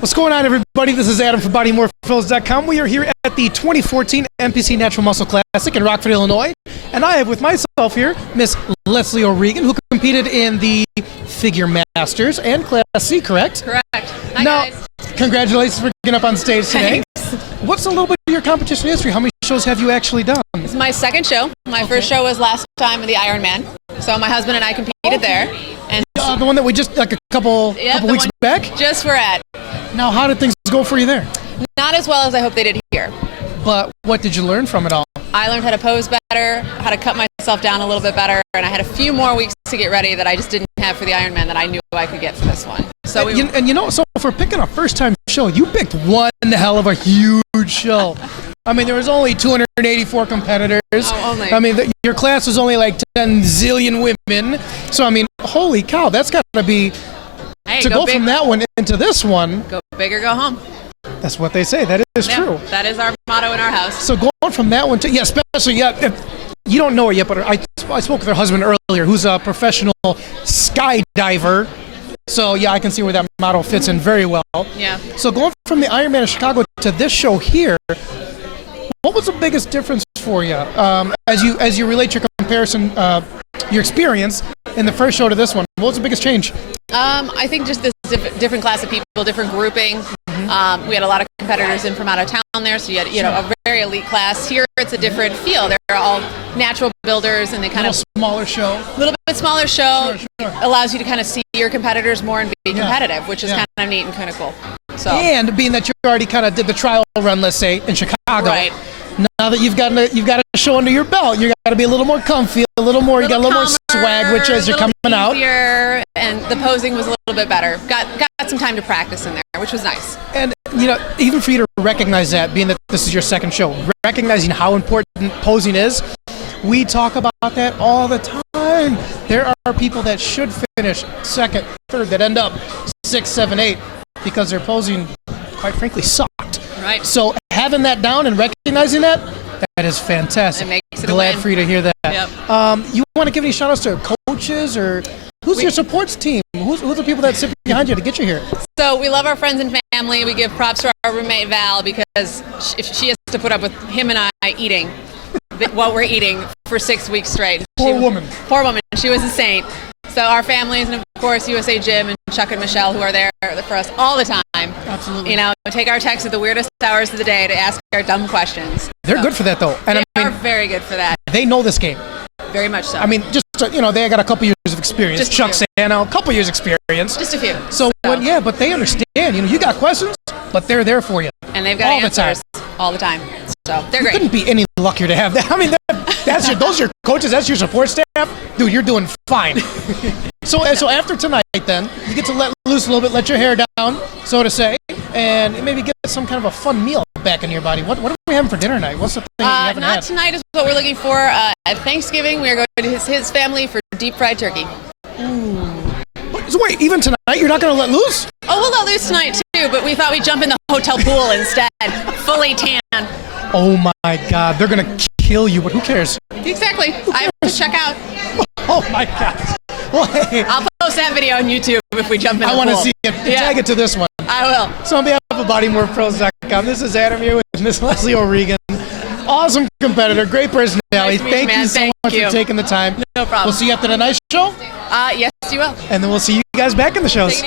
What's going on, everybody? This is Adam from BodyMorphPills.com. We are here at the 2014 NPC Natural Muscle Classic in Rockford, Illinois. And I have with myself here Miss Leslie Oregar, who competed in the Figure Masters and Class C, correct? Correct. Hi, now, guys. Congratulations for getting up on stage today. Thanks. What's a little bit of your competition history? How many shows have you actually done? It's my second show. My first show was last time in the Ironman. So my husband and I competed there. And The one that we just, like a couple weeks back? Just we're at. Now, how did things go for you there? Not as well as I hope they did here. But what did you learn from it all? I learned how to pose better, how to cut myself down a little bit better, and I had a few more weeks to get ready that I just didn't have for the Ironman that I knew I could get for this one. So so for picking a first-time show, you picked one hell of a huge show. I mean, there was only 284 competitors. Oh, only. I mean, your class was only like 10 zillion women. So, I mean, holy cow, that's got to be, to go from that one into this one. Go big or go home. That's what they say. That is true. That is our motto in our house. So going from that one to, especially, if you don't know it yet, but I spoke with her husband earlier, who's a professional skydiver. So, I can see where that motto fits in very well. Yeah. So going from the Ironman of Chicago to this show here, what was the biggest difference for you as you relate your comparison, your experience in the first show to this one? What was the biggest change? I think just this different class of people, different grouping. We had a lot of competitors in from out of town there, so you had a very elite class. Here it's a different feel. They're all natural builders, and they kind of smaller show. A little bit smaller show. Sure. Allows you to kind of see your competitors more and be competitive, which is kind of neat and kind of cool. So. And being that you already kind of did the trial run, let's say, in Chicago. Right. Now that you've got a show under your belt, you got to be a little more comfy, a little more calmer, swag, which as you're coming out. And the posing was a little bit better. Got some time to practice in there, which was nice. And even for you to recognize that, being that this is your second show, recognizing how important posing is, we talk about that all the time. There are people that should finish second, third, that end up 6, 7, 8 because their posing, quite frankly, sucked. Right. So having that down and recognizing that is fantastic. It makes it Glad for you to hear that. Yep. You want to give any shout outs to coaches or who's your supports team? Who's the people that sit behind you to get you here? So we love our friends and family. We give props to our roommate Val because she has to put up with him and I eating what we're eating for 6 weeks straight. Poor woman. She was a saint. So our families and, of course, USA Gym and Chuck and Michelle, who are there for us all the time. Absolutely. Take our texts at the weirdest hours of the day to ask our dumb questions. They're good for that, though. And they are very good for that. They know this game. Very much so. I mean, just, they got a couple years of experience. Just Chuck Sano, a couple years experience. Just a few. So. But they understand. You got questions, but they're there for you. And they've got answers all the time. So they're great. Couldn't be any luckier to have that. I mean, those are your coaches. That's your support staff. Dude, you're doing fine. So after tonight, then, you get to let loose a little bit, let your hair down, so to say, and maybe get some kind of a fun meal back in your body. What are we having for dinner tonight? What's the thing that you haven't had? Not tonight is what we're looking for. At Thanksgiving, we are going to his family for deep fried turkey. Ooh. So wait, even tonight you're not going to let loose? Oh, we'll let loose tonight too, but we thought we'd jump in the hotel pool instead, fully tan. Oh my God, they're going to kill you, but who cares? Exactly. I have to check out. Oh my God. Well, hey. I'll post that video on YouTube if we jump in the pool. I want to see it. Tag it to this one. I will. So on behalf of BodyMorphPros.com, this is Adam here with Miss Leslie Oregar. Awesome competitor, great personality. Nice Thank you so much for taking the time. No problem. We'll see you after the night show. Yes, you will. And then we'll see you guys back in the shows.